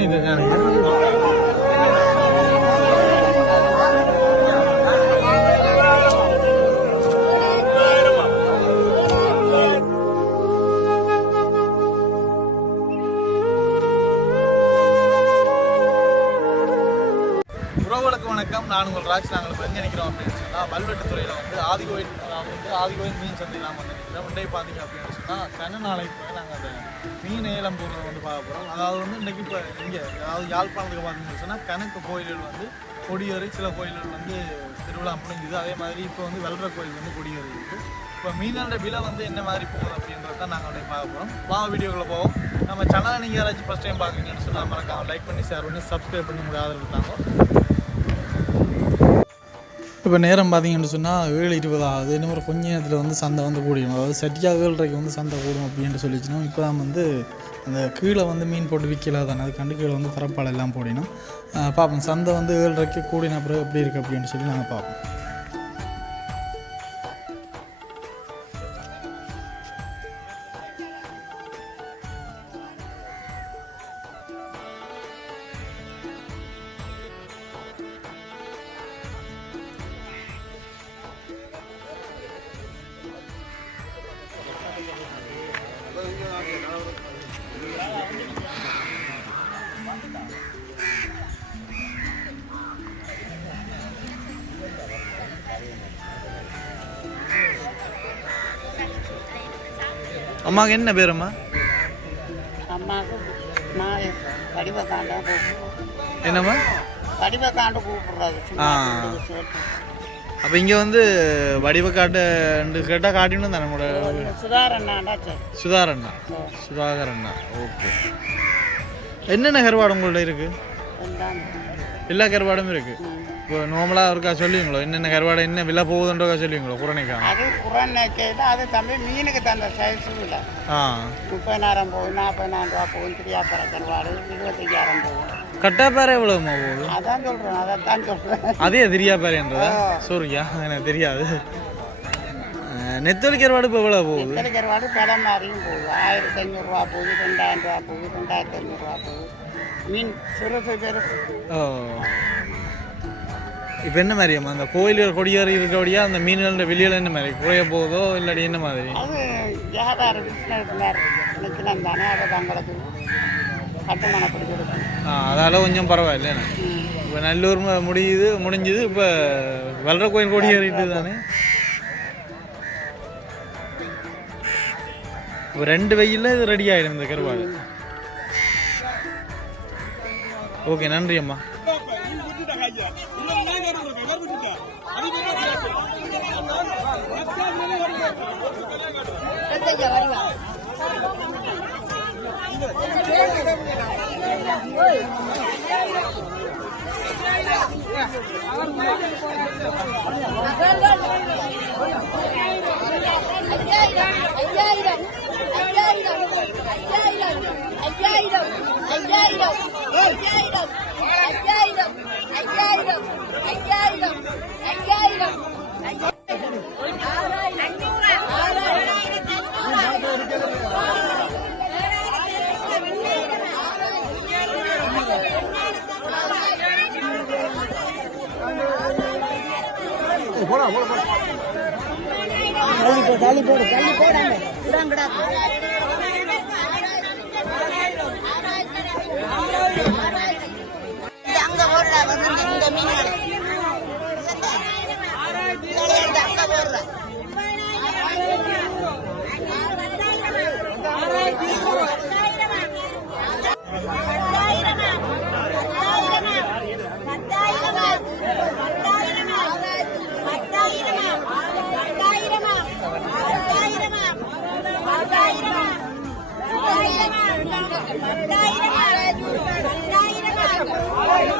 இது உறவுகளுக்கு வணக்கம். நான் உங்கள் ராஜ். நாங்கள் இப்போ நிற்கிறோம் அப்படின்னு சொன்னால் வல்வெட்டுத்துறையில் வந்து ஆதிகோயில் அதாவது வந்து ஆதிகோயில் மீன் சந்தை நாம் வந்து நிற்கிறோம் இன்றைய பார்த்தீங்க அப்படின்னு சொன்னால் கன நாளைக்கு மீன் ஏலம் போடுறத வந்து பார்க்க போகிறோம் அதாவது வந்து இன்றைக்கி இப்போ இங்கே அதாவது யாழ்ப்பாணத்துக்கு பார்த்தீங்கன்னு சொன்னால் கணக்கு கோயில்கள் வந்து கொடியேறி சில கோயில்கள் வந்து திருவிழா முடிஞ்சுது. அதே மாதிரி இப்போ வந்து வெல்ற கோயில் வந்து கொடியேறி இருக்குது இப்போ மீனோட விலை வந்து என்ன மாதிரி போகுது அப்படின்றத நாங்கள் அப்படியே பார்க்க போகிறோம் வா வீடியோக்குள்ளே போவோம். நம்ம சேனலை நீங்கள் யாராச்சும் ஃபஸ்ட் டைம் பார்க்குறீங்கன்னு சொன்னால் மறக்காம லைக் பண்ணி ஷேர் பண்ணி சப்ஸ்கிரைப் பண்ணி முடியாத இருக்காங்க இப்போ நேரம் பார்த்தீங்கன்னு சொன்னால் ஏழு இருபது ஆகுது. இன்னும் ஒரு கொஞ்ச நேரத்தில் வந்து சந்தை வந்து கூடிடும் அதாவது சட்டியாக ஏழரைக்கு வந்து சந்தை கூடும் அப்படின்ட்டு சொல்லிச்சுனா இப்போ தான் வந்து அந்த கீழே வந்து மீன் போட்டு விற்கல தானே அது கண்டு கீழே வந்து பரப்பால் எல்லாம் போடினோம். பார்ப்போம். சந்தை வந்து ஏழரைக்கு கூடின பிறகு எப்படி இருக்குது அப்படின்னு சொல்லி நாங்கள் பார்ப்போம். அம்மாவுக்கு என்ன பேர் அம்மா? என்னம்மா? வடிவக்காண்டு கூப்பிடுறாரு. அப்போ இங்கே வந்து வடிவக்காட்டு கேட்டால் காட்டினு தானே கூட சுதாரண்ணா சுதாரண்ணா சுதாகரண்ணா ஓகே. என்னென்ன கருவாடு உங்கள்ட்ட இருக்குது எல்லா கருவாடும் இருக்குது இப்போ நார்மலாக இருக்கா சொல்லுவீங்களோ? என்னென்ன கருவாடு என்ன விலை போகுதுன்றக்கா சொல்லுவீங்களோ? குரணைக்கா அது குரநெக்கையில் அது தம்பி மீனுக்கு தந்த சைஸு இல்லை. ஆ. முப்பதினாயிரம் போகும் நாற்பதினாயிரம் ரூபா போகும் திரியாப்பற கருவாடு இருபத்தஞ்சாயிரம் போகும் கட்டாப்பாறை எவ்வளோமா போகுது? அதான் சொல்கிறேன் அதைத்தான் சொல்கிறேன் அதே தெரியாப்பாறைன்றதா? சோரியா எனக்கு தெரியாது. நெத்தொலி கருவாடு இப்போ எவ்வளோ போகுது? நெத்தலி கருவாடு பல மாதிரியும் போகுது. ஆயிரத்தி ஐநூறுரூவா போகுது ரெண்டாயிரம் ரூபா போகுது ரெண்டாயிரத்தி ஐநூறுரூவா போகுது. மீன் சிறுசு பெருசு ஓ. இப்போ என்ன மாதிரியாம்மா அந்த கோயில் கொடியேறி இருக்கபடியா அந்த மீன்கள வெளியில் என்ன மாதிரி? குறைய போகுதோ இல்லாட்டி என்ன மாதிரி? அது வியாபார பிஸ்னஸ் மாதிரி நிற்கலாம் தானே அதை தங்களுக்கு கட்டுமானப்படி கொடுக்கணும். ஆ அதால கொஞ்சம் பரவாயில்ல இப்போ நல்லூர் மு- முடியுது முடிஞ்சுது. இப்போ வல்ற கோயில் கொடியேறிட்டு தானே? இப்போ ரெண்டு வெயில்ல இது ரெடி ஆகிடும் இந்த கருவாடு. ஓகே நன்றி அம்மா. ஐயா இல்ல நான் கேட்கறேன் கவர்மெண்ட் அதுக்கு ஐயாயிரம் ஐயாயிரம் ஐயாயிரம் ஐயாயிரம் ஐயாயிரம் ஐயாயிரம் ஐயாயிரம் ஐயாயிரம் ஐயாயிரம் ஐயாயிரம். போடா போடா போடா. தள்ளி போடு தள்ளி போடாங்க விடாங்கடா இந்த மீன் அக்கா போடுறேன் பத்தாயிரம் பத்தாயிரம்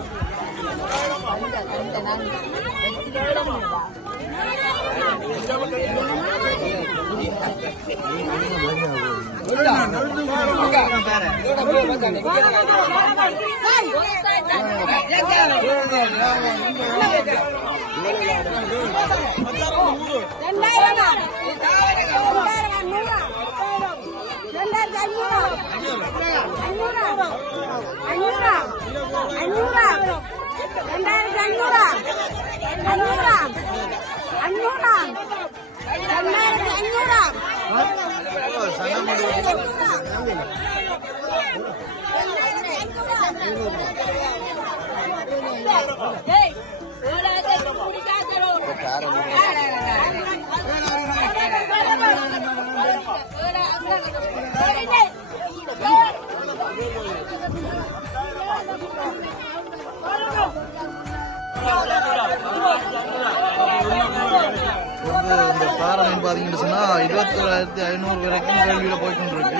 அஞ்சூரா அஞ்சூரா அஞ்சூரா அஞ்சூரா രണ്ടായിരത്തി അഞ്ഞൂറ് അഞ്ഞൂറ് അഞ്ഞൂറ് രണ്ടായിരത്തി അഞ്ഞൂറ് Thank you. இந்த பாரம் பார்த்தீங்கன்னு சொன்னால் இருபத்தோராயிரத்தி ஐநூறு வரைக்கும் கேள்வியில் போய் கொண்டிருக்கு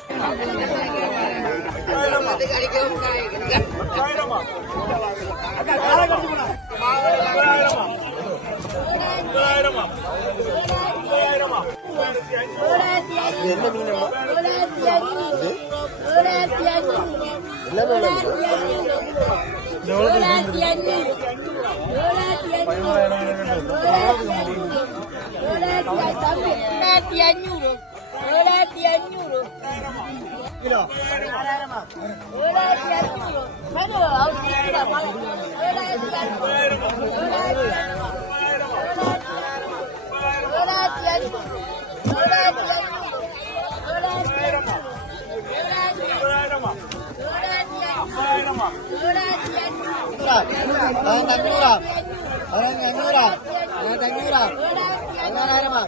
என்ன மீனம்மா என்ன மீனம் பதிமூணாயிரம் ஏழாயிரத்தி அஞ்சூறு கிலோ ஏழாயிரத்தி அஞ்சூறு ஏழாயிரத்தி அஞ்சூறு ஏழாயிரத்தி அஞ்சூறு അഞ്ഞൂറാ അഞ്ഞൂറാ അഞ്ഞൂറാ അഞ്ഞൂറായിരമാ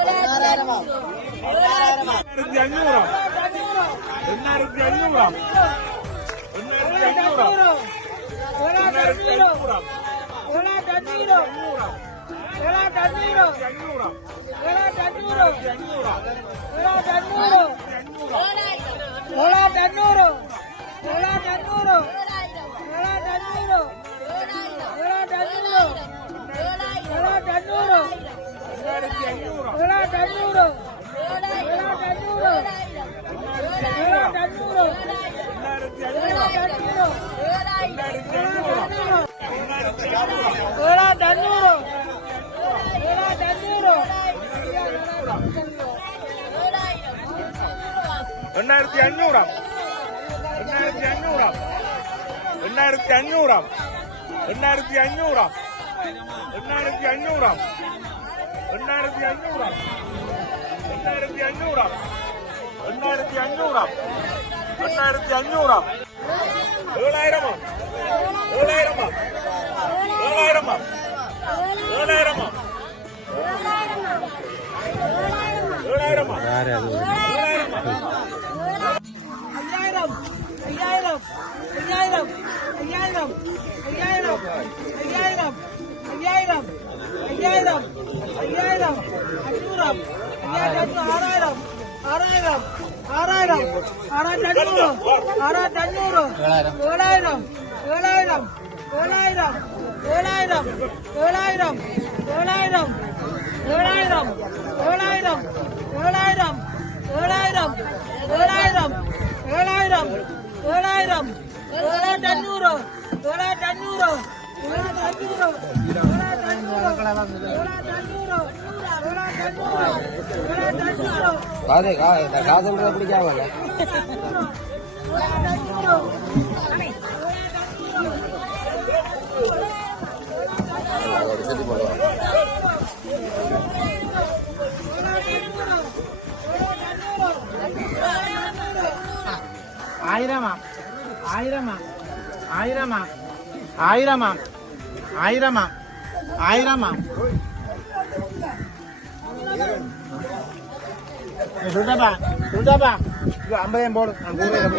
അഞ്ഞൂറായിരമാ எண்ணாயிரத்தி அஞ்சூறா எண்ணாயிரத்தி அஞ்சூறா எண்ணாயிரத்தி அஞ்சூறா எண்ணாயிரத்தி அஞ்சூறா எண்ணூறு எண்ணூறு எண்ணூறு അഞ്ഞൂറാം എണ്ണായിരത്തി അഞ്ഞൂറാം. എണ്ണായിരത്തി അഞ്ഞൂറാം. എണ്ണായിരത്തി അഞ്ഞൂറാം. എണ്ണായിരത്തി അഞ്ഞൂറാം. എണ്ണായിരത്തി അഞ്ഞൂറാം. എണ്ണായിരത്തി അഞ്ഞൂറാം. ഏഴായിരമാം. ഏഴായിരമാം. ഏഴായിരമാം. ഏഴായിരമോ. காது காதுன்றத பிடிக்காம ஆயிரமா ஆயிரமா? ஆயிரமா? ஆயிரமா? ஆயிரமா? ஆயிரமா? ஆயிரமா? 你说的吧，说的吧，就安排人包，安排人。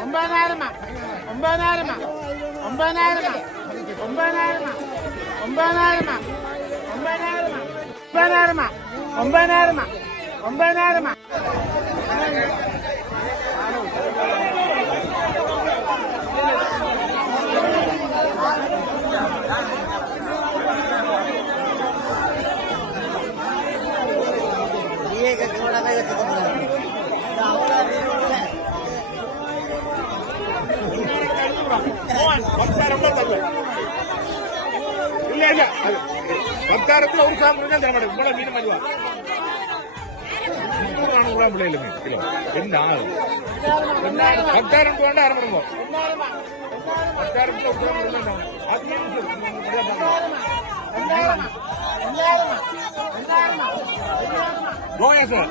ഒമ്പതിനായിരം ഒമ്പതിനായിരം ഒമ്പതിനായിരം ഒമ്പതിനായിരം ഒമ്പതിനായിരം ഒമ്പതിനായിരം ഒമ്പതിനായിരം ഒമ്പതിനായിരം ഒമ്പതിനായിരം இல்ல இல்ல பத்தாயிரத்துல ஒரு சாம்பிள் தான் தர மாட்டேன் மீன் நானூறு ரூபா கிலோ என்ன ஆகும் பத்தாயிரம் ரூபா வேண்டாம் ஆரம்பிடுங்க பத்தாயிரம் கிலோ ஒரு அது கோயா sir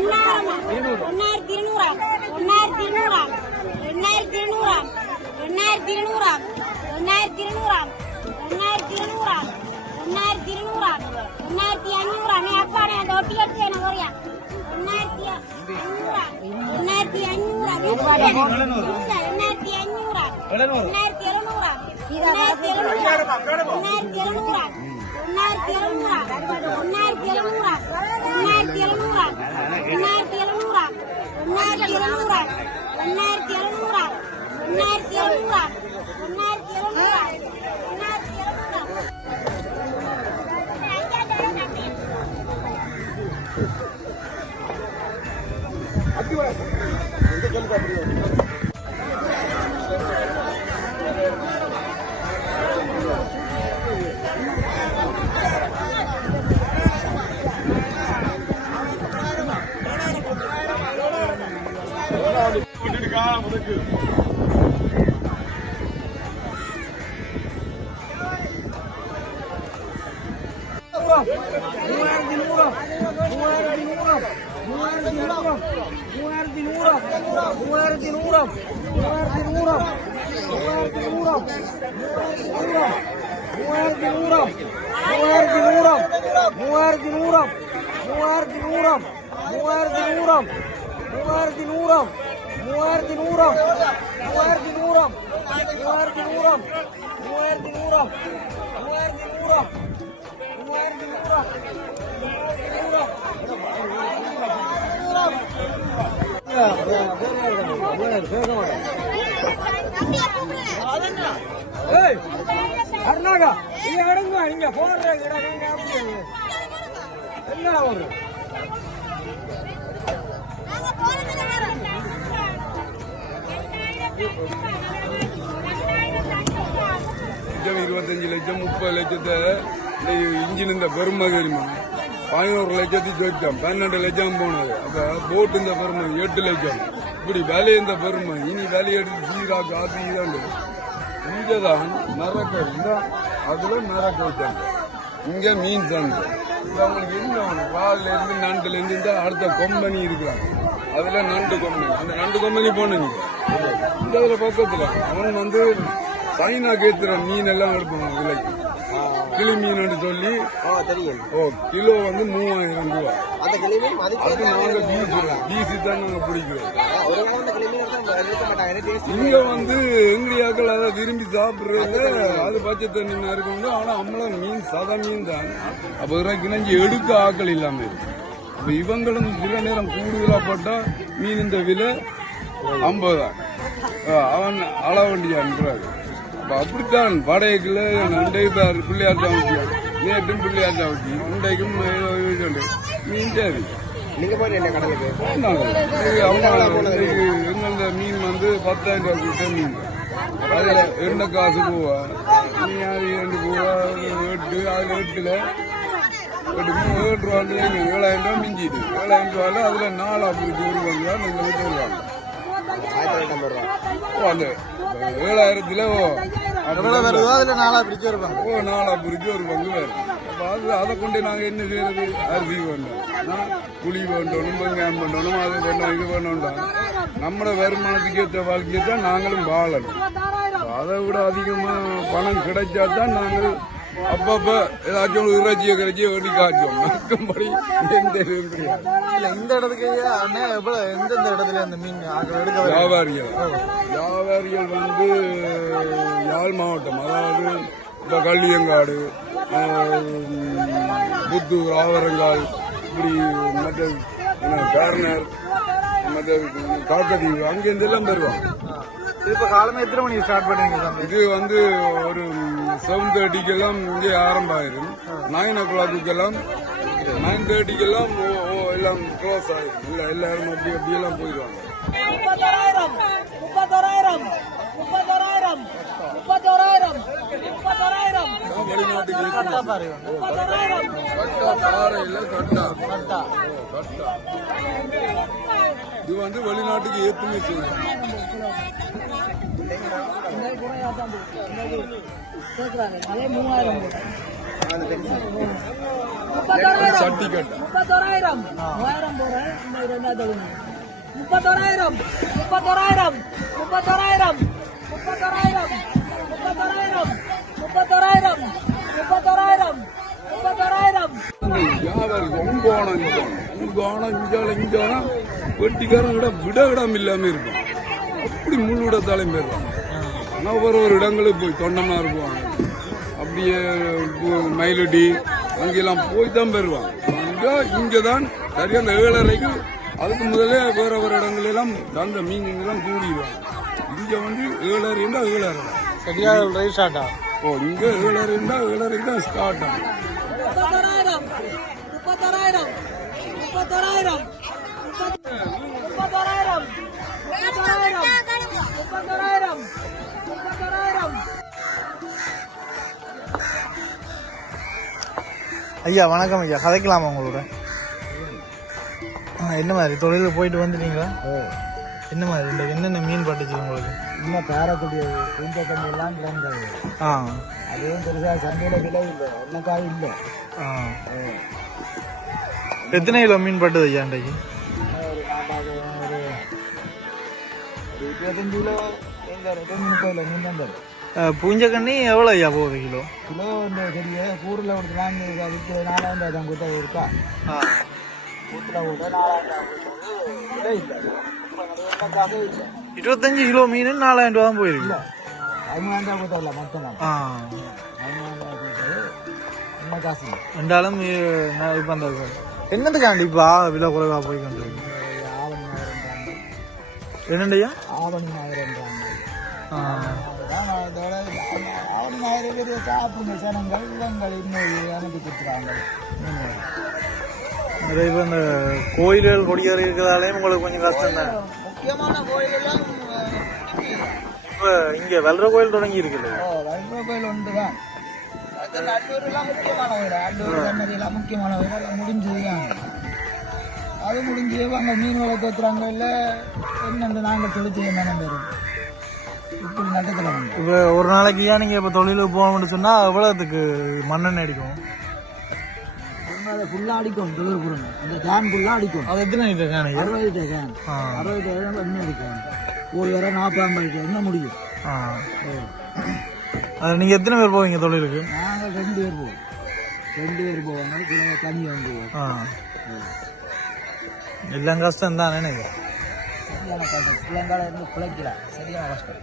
ஒன்னாயிரத்தி இருநூறாம் ஒன்னாயிரத்தி இருநூறாம் ரெண்டாயிரத்தி இருநூறாம் ரெண்டாயிரத்தி இருநூறாம் ஒன்னாயிரத்தி இருநூறாம் ஒன்னாயிரத்தி இருநூறாம் ஒன்னாயிரத்தி இருநூறாம் ஒன்னாயிரத்தி அஞ்சூறாம் நீ அப்பா நீ அந்த ஒட்டி எடுத்து என்ன வரையா ஒன்னாயிரத்தி அஞ்சூறாம் ஒன்னாயிரத்தி அஞ்சூறாம் ஒன்னாயிரத்தி அஞ்சூறாம் ஒன்னாயிரத்தி எழுநூறாம் ஒன்னாயிரத்தி எழுநூறாம் ஒன்னாயிரத்தி ஒன்னாயிரத்தி எழுநூறா ஒன்னாயிரத்தி எழுநூறா ஒன்னாயிரத்தி எழுநூறா ஒன்னாயிரத்தி எழுநூறா ஒன்னாயிரத்தி எழுநூறா ஒன்னாயிரத்தி வர இந்த ஜம்கா புரியல موارد نورم موارد نورم موارد نورم மூவாயிரத்தி நூறாம். மூவாயிரத்தி நூறாம். மூவாயிரத்தி நூறாம். மூவாயிரத்தி நூறாம். மூவாயிரத்தி நூறாம். மூவாயிரத்தி நூறாம். என்ன ஒரு லட்சம் இருபத்தஞ்சு லட்சம் முப்பது லட்சத்தை இன்ஜின் இந்த பெருமை தெரியுமா பதினோரு லட்சத்துக்கு வச்சோம் பன்னெண்டு லட்சம் போனது. அப்ப போட்டு இந்த பெருமை எட்டு லட்சம். இப்படி வேலை இந்த பெருமை இனி வேலை எடுத்து சீரா காத்து இதாண்டு. இங்கதான் நரக்க இருந்தா அதுல நரக்க வச்சாங்க இங்க மீன் சந்தை அவங்களுக்கு என்ன வேணும்? இருந்து நண்டுல இருந்து இந்த அடுத்த கொம்பனி இருக்கிறாங்க. அதுல நண்டு கொம்பனி. அந்த நண்டு கொம்பனி போனீங்க இந்த இதுல பக்கத்துல. அவன் வந்து சைனா கேத்துற மீன் எல்லாம் எடுப்பான் விலைக்கு. கிளி மீன் சொல்லி ஓ கிலோ வந்து மூவாயிரம் ரூபா. அது நாங்க வீசுறோம் வீசி தான் நாங்க பிடிக்கிறோம். இங்க வந்து எங்கடியாக்கள் அதை விரும்பி சாப்பிடுறது அது பச்சை தண்ணி இருக்கும். ஆனா அம்மளம் மீன் சத மீன் தான். அப்ப இறக்கினஞ்சு எடுக்க ஆக்கள் இல்லாம இருக்கு. அப்ப இவங்களும் சில நேரம் கூடுதலா போட்டா மீன் இந்த விலை ஐம்பது அவன் ஆள வண்டி அனுப்புறாரு இப்போ அப்படித்தான் படையக்கில் நண்டைக்கு பிள்ளையார் தாவட்டி நேற்றும் பிள்ளையார் தாவட்டி நண்டைக்கும் மீன்டாரு எங்கெந்த மீன் வந்து பத்தாயிரம் ரூபாய் மீன். அதில் என்ன காசு போவா. நீ அது ரெண்டு போவா எட்டு அதில் எட்டுல. எட்டு மூணு ஏழு ரூபான்னு ஏழாயிரம் ரூபாய் மிஞ்சிது. ஏழாயிரம் ரூபாயில் அதில் நாலு அப்படி ஒரு ரூபாய் நீங்கள் விட்டு வருவாங்க ஆயிரத்தி ஐம்பது ரூபா ஓ அந்த ஏழாயிரத்துல ஓ எவ்வளவு வருதோ அதுல பிரிச்சு ஓ நாலா பிரிச்சு ஒரு பங்கு அப்ப அது அதை கொண்டு நாங்க என்ன செய்யறது? அரிசி வேண்டோம் புளி வேண்டணும் வெங்காயம் பண்ணணும் அது பண்ணணும் இது பண்ணணும் நம்மளோட வருமானத்துக்கு ஏற்ற வாழ்க்கையை தான் நாங்களும் வாழணும். அதை விட அதிகமா பணம் கிடைச்சா தான் நாங்கள் அப்பப்ப ஏதாச்சும் ஒரு இறைச்சியை கரைச்சியை வேண்டி மற்றபடி எந்த இல்ல இந்த இடத்துக்கு ஐயா, அண்ணே எவ்வளவு எந்தெந்த இடத்துல இந்த மீன் எடுக்க? வியாபாரிகள். வியாபாரிகள் வந்து யாழ் மாவட்டம் அதாவது இப்போ கள்ளியங்காடு ஆஹ், புத்தூர் ஆவரங்கால் இப்படி மற்ற கார்னர் மற்ற காக்கத்தீவு அங்கேருந்து எல்லாம் வருவாங்க. இப்ப காலமே எத்தனை மணிக்கு ஸ்டார்ட் பண்ணுவீங்க தம்பி இது வந்து ஒரு செவன் தேர்ட்டிக்கெல்லாம் இங்கே ஆரம்பம் ஆயிரும் நைன் ஓ கிளாக்குக்கெல்லாம் நைன் தேர்ட்டிக்கெல்லாம் ஓ- ஓ எல்லாம் க்ளோஸ் ஆயிரும். இல்லை எல்லாரும் அப்படி அப்படியெல்லாம் போயிடுவாங்க. முப்பத்தோராயிரம் முப்பத்தோராயிரம் முப்பத்தோராயிரம் முப்பத்தோராயிரம் இது வந்து வெளிநாட்டுக்கு ஏற்றுமதி செய்யும். முப்பத்தோராயிரம் மூவாயிரம் போறேன் முப்பத்தோராயிரம் முப்பத்தோராயிரம் முப்பத்தோராயிரம் முப்பத்தோராயிரம் முப்பத்தோராயிரம் முப்பத்தோராயிரம் முப்பத்தோராயிரம் முப்பத்தோராயிரம் வியாபாரி ஒம்போனம் இங்கோனம் இஞ்சால இஞ்சோனம் வெட்டிக்காரன் விட விட இடம் இல்லாம இருக்கும் முள்ளிடத்தாலையும் போயிடுவாங்க ஆனால் ஒரு ஒரு இடங்களுக்கு போய் தொண்டமாக இருப்பாங்க அப்படியே மயிலடி அங்கெல்லாம் போய் தான் பெறுவாங்க அங்கே இங்கே தான் சரியாக அந்த ஏழரைக்கு அதுக்கு முதலே வேற ஒரு இடங்களெல்லாம் தங்க மீன்கள்லாம் கூடிடுவாங்க. இங்கே வந்து ஏழரைன்னா ஏழரை. சரியாக ரைஸ் ஸ்டார்ட் ஆகும் ஓ இங்கே ஏழரை இருந்தால் ஏழரைக்கு தான் ஸ்டார்ட் ஆகும். முப்பத்தோராயிரம் முப்பத்தோராயிரம் முப்பத்தோராயிரம் முப்பத்தோராயிரம் முப்பத்தோராயிரம் முப்பத்தோராயிரம் முப்பத்தோராயிரம் ஐயா வணக்கம் ஐயா. கதைக்கலாமா உங்களோட? ஆ, என்ன மாதிரி? தொழிலுக்கு போயிட்டு வந்துட்டீங்களா? என்ன மாதிரி? இந்த என்னென்ன மீன் பட்டுச்சு உங்களுக்கு? இன்னும் காரக்கூடிய குஞ்ச தண்ணி எல்லாம் கிடந்தது ஆ. அதுவும் பெருசா சந்தையில விலை இல்லை. ஒன்னக்காய் இல்லை. ஆ. எத்தனை கிலோ மீன் பட்டுது ஐயா இன்றைக்கு? இருபத்தஞ்சு கிலோ முப்பது கிலோ பூஞ்சக்கண்ணி எவ்வளோ ஐயா போகுது கிலோ கிலோ இந்த பெரிய கூரில் கொடுத்து வாங்கி விற்கிற நாலாயிரம் தான் கொடுத்தா இருக்கா கூட நாலாயிரம் இருபத்தஞ்சு கிலோ மீன் நாலாயிரம் ரூபா தான் போயிருக்கு ஐம்பதாயிரம் ரூபா கொடுத்தா இல்லை மொத்தம் ஆ ஐம்பதாயிரம் காசு ரெண்டாலும் இப்போ அந்த என்னதுக்காண்டி இப்போ விலை குறைவாக போய் கொண்டிருக்கு என்னண்டையா ஆவணி பேர் சாப்பிடுங்க ஜனங்கள் இவங்கள் இன்னும் அனுப்பி கொடுத்துறாங்க நிறைய இப்போ இந்த கோயில்கள் கொடியேறி இருக்கிறதாலே உங்களுக்கு கொஞ்சம் கஷ்டம் தான். முக்கியமான கோயிலெல்லாம் இப்போ இங்கே வெள்ளர கோயில் தொடங்கி வைபவ கோயில் ஒன்று தான். முக்கியமான கோயில்? முக்கியமான அது முடிஞ்சு அங்கே மீன் வளர்த்து வைக்கிறாங்க இல்லை என்னென்று நாங்கள் தொழிற்சி என்ன பேரும் இப்படி நட்டத்தில் இப்போ ஒரு நாளைக்கு ஏன் நீங்கள் இப்போ தொழிலுக்கு போகணும்னு சொன்னால் எவ்வளோத்துக்கு மண்ணெண்ணெய் அடிக்கும்? அதை ஃபுல்லாக அடிக்கும் தொழில் குருங்க இந்த கேன் ஃபுல்லாக அடிக்கும். அது எத்தனை லிட்டர் கேனு அறுபது கேன் ஆ. அறுபது கேன் என்ன அடிக்கும். ஒரு வேற நாற்பது ஐம்பது கேன் என்ன முடியும். அது நீங்கள் எத்தனை பேர் போவீங்க தொழிலுக்கு? நாங்கள் ரெண்டு பேர் போவோம். ரெண்டு பேர் போவாங்க தனியாக வந்து போவோம். எல்லாம் கஷ்டம் தான் நினைக்கிறேன் சரியான கஷ்டம் ஸ்ரீலங்காவில் இருந்து பிழைக்கல சரியான கஷ்டம்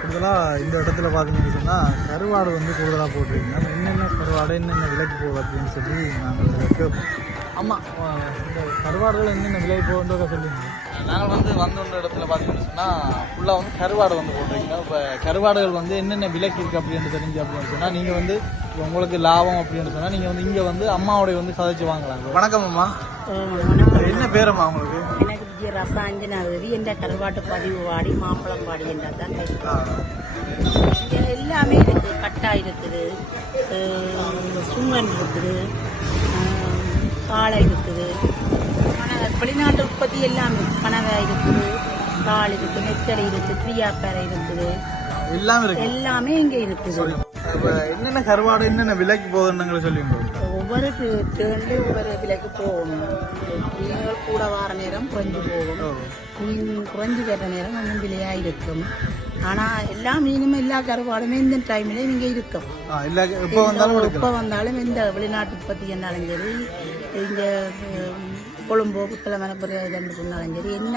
கூடுதலாக இந்த இடத்துல பார்த்தீங்கன்னு சொன்னால் கருவாடு வந்து கூடுதலாக போட்டிருக்கீங்க. என்னென்ன கருவாடு என்னென்ன விலைக்கு போகுது அப்படின்னு சொல்லி நாங்கள் கேட்போம். ஆமாம் இந்த கருவாடுகள் என்னென்ன விலை போகுன்றத சொல்லுங்க. நாங்கள் வந்து வந்த இடத்துல பார்த்தீங்கன்னு சொன்னால் ஃபுல்லாக வந்து கருவாடு வந்து போட்டிருக்கீங்க. இப்போ கருவாடுகள் வந்து என்னென்ன விலைக்கு இருக்குது அப்படின்னு தெரிஞ்சு அப்படின்னு சொன்னால் நீங்கள் வந்து உங்களுக்கு லாபம் அப்படின்னு சொன்னால் நீங்கள் வந்து இங்கே வந்து அம்மாவோடைய வந்து சதைச்சு வாங்கலாம். வணக்கம் அம்மா. என்ன பேரம்மா உங்களுக்கு? எனக்கு விஜய ரசாஞ்சனாதேவி என்ற கருவாட்டு பதிவு வாடி மாம்பழம் வாடி என்றதான் இங்கே எல்லாமே இருக்குது. கட்டா இருக்குது சுங்கன் இருக்குது காளை இருக்குது. பன- வெளிநாட்டு உற்பத்தி எல்லாமே பனவை இருக்குது. கால் இருக்குது நெத்தடி இருக்குது பிரியாப்பேரை இருக்குது. எல்லாமே எல்லாமே இங்கே இருக்குது. என்னென்ன கருவாடு என்னென்ன விலைக்கு போகுதுன்னு சொல்லிங்க ஒவ்வொரு டேர்ன்ல ஒவ்வொரு விலைக்கு போகணும் மீன்கள் கூட வார நேரம் குறைஞ்சு போகும். மீன் குறைஞ்சு வர்ற நேரம் கொஞ்சம் விலையா இருக்கும். ஆனா எல்லா மீனும் எல்லா கருவாடுமே இந்த டைம்ல இங்க இருக்கும். இப்போ வந்தாலும் எடுக்கலாம். எப்ப வந்தாலும் இந்த வெளிநாட்டு உற்பத்தி என்னாலும் சரி இங்க கொழும்போ புத்தளமனப்புறம் சொன்னாலும் சரி என்ன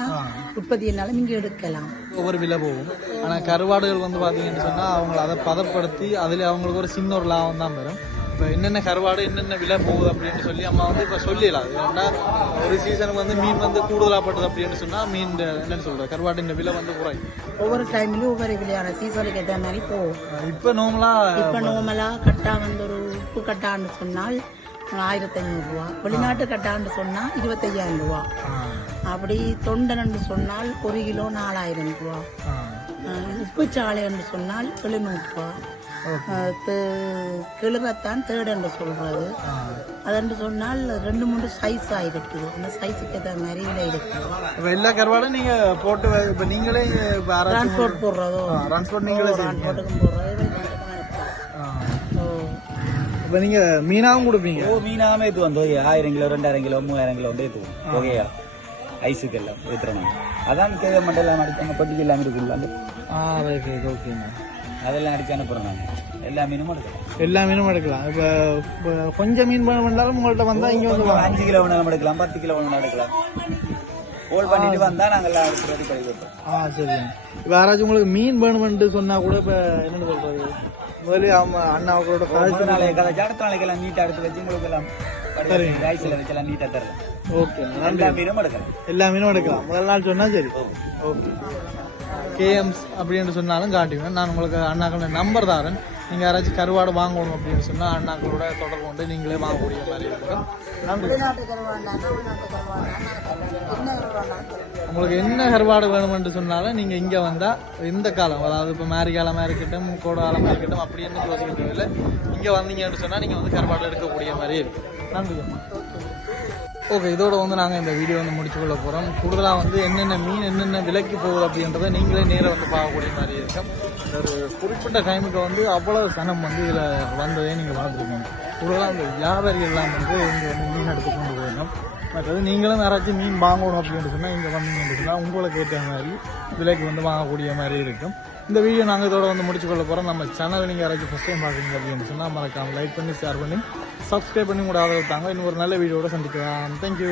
உற்பத்தி என்னாலும் இங்க எடுக்கலாம். ஒவ்வொரு விலை போகும். ஆனால் கருவாடுகள் வந்து பார்த்தீங்கன்னு சொன்னால் அவங்க அதை பதப்படுத்தி அதில் அவங்களுக்கு ஒரு சின்ன ஒரு லாபம் தான் வரும். இப்போ என்னென்ன கருவாடு என்னென்ன விலை போகுது அப்படின்னு சொல்லி அம்மா வந்து இப்போ சொல்லிடலாம். ஏன்னா ஒரு சீசனுக்கு வந்து மீன் வந்து கூடுதலாகப்பட்டது அப்படின்னு சொன்னால் மீன் என்னன்னு சொல்கிறது கருவாட்டின் விலை வந்து குறையும். ஒவ்வொரு டைம்லயும் ஒவ்வொரு விலையான சீசனுக்கு ஏற்ற மாதிரி போகும். இப்போ நார்மலாக இப்ப நார்மலா கட்டா வந்து ஒரு உப்பு கட்டான்னு சொன்னால் ஆயிரத்தி ஐநூறு ரூபா. வெளிநாட்டு கட்டான்னு சொன்னா இருபத்தையாயிரம் ரூபா. அப்படி தொண்டன்னு சொன்னால் ஒரு கிலோ நாலாயிரம் ரூபா. உப்பு சாலை என்று சொன்னால் எழுநூறு ரூபா. அஹ் தே- கிளறத்தான் தேர்ட் என்று சொல்றது. அதென்று சொன்னால் ரெண்டு மூணு சைஸா இருக்குது. அந்த சைஸுக்கு ஏற்ற மாதிரி விலை இருக்குது. எல்லா கருவாடும் நீங்கள் போட்டு இப்போ நீங்களே டிரான்ஸ்போர்ட் போடுறதோ? டிரான்ஸ்போர்ட் நீங்களே டிரான்ஸ்போர்ட்டுக்கும் போடுறது? இப்போ நீங்கள் மீனாகவும் கொடுப்பீங்க. ஓ மீனாமே ஏற்றுவோம் வந்து ஆயிரம் கிலோ ரெண்டாயிரம் கிலோ மூவாயிரம் கிலோ வந்து ஏற்றுவோம் ஓகேயா ஐஸுக்கு எல்லாம் ஏற்றுறோம் அதான் கேவ மண்டலம் அடிச்சாங்க பட்டிக்கு எல்லாம் இருக்குல்ல ஆ ரைட் ஓகேண்ணா அதெல்லாம் அடிச்சு அனுப்புறோம் நாங்கள் எல்லா மீனும் எடுக்கலாம். எல்லா மீனும் எடுக்கலாம். இப்போ கொஞ்சம் மீன் பண்ண வந்தாலும் உங்கள்கிட்ட வந்தால் இங்கே வந்து அஞ்சு கிலோ வேணாலும் எடுக்கலாம் பத்து கிலோ வேணாலும் எடுக்கலாம். ஹோல் பண்ணிட்டு வந்தா நாங்கள் எல்லாம் ரெடி பண்ணி கொடுப்போம் ஆ சரி இப்போ யாராச்சும் உங்களுக்கு மீன் வேணுமென்ட்டு சொன்னால் கூட இப்போ என்னன்னு சொல்கிறது முதல்ல ஆமாம் அண்ணாவோட ஒரு நாளைக்கு கதை அடுத்த நாளைக்கு எல்லாம் நீட்டாக எடுத்து வச்சு உங்களுக்கு எல்லாம் ரைஸில் வச்செல்லாம் நீட்டாக தரலாம் ஓகே எல்லா மீனும் எடுக்கலாம். எல்லா மீனும் எடுக்கலாம். முதல் நாள் சொன்னால் சரி. ஓகே. கேஎம்ஸ் அப்படின்னு சொன்னாலும் காட்டுவேன் நான் உங்களுக்கு அண்ணாக்கள் நம்பர் தாரேன். நீங்கள் யாராச்சும் கருவாடு வாங்கணும் அப்படின்னு சொன்னால் அண்ணாக்களோட தொடர்பு கொண்டு நீங்களே வாங்கக்கூடிய மாதிரி இருக்கும். நன்றி. உங்களுக்கு என்ன கருவாடு வேணுமென்று சொன்னாலும் நீங்கள் இங்கே வந்தால் எந்த காலம் அதாவது இப்போ மேரி காலமாக இருக்கட்டும் கோட காலமாக இருக்கட்டும் அப்படி என்ன யோசிக்க தேவையில்லை. இங்கே வந்தீங்கன்னு சொன்னால் நீங்கள் வந்து கருவாடு எடுக்கக்கூடிய மாதிரி இருக்கும் நன்றி ஓகே இதோட வந்து நாங்கள் இந்த வீடியோ வந்து முடிச்சு கொள்ள போகிறோம் கூடுதலாக வந்து என்னென்ன மீன் என்னென்ன விலைக்கு போகுது அப்படின்றத நீங்களே நேராக வந்து பார்க்கக்கூடிய மாதிரி இருக்கும். ஒரு குறிப்பிட்ட டைமுக்கு வந்து அவ்வளோ சனம் வந்து இதில் வந்ததே நீங்கள் பார்த்துருக்கீங்க. கூடுதலாக அந்த வியாபாரிகள்லாம் வந்து இங்கே வந்து மீன் எடுத்து கொண்டு போயிடணும். மற்றது நீங்களும் யாராச்சும் மீன் வாங்கணும் அப்படின்னு சொன்னால் இங்கே வந்தீங்கன்னு சொன்னால் உங்களுக்கு ஏற்ற மாதிரி விலைக்கு வந்து வாங்கக்கூடிய மாதிரி இருக்கும். இந்த வீடியோ நாங்கள் இதோட வந்து முடிச்சு கொள்ள போகிறோம் நம்ம சேனல் நீங்கள் யாராச்சும் ஃபஸ்ட் டைம் பார்க்குறீங்க அப்படின்னு சொன்னால் மறக்காமல் லைக் பண்ணி ஷேர் பண்ணி சப்ஸ்கிரைப் பண்ணி கூட ஆதரவு தாங்க. இன்னும் ஒரு நல்ல வீடியோட சந்திக்கலாம். தேங்க்யூ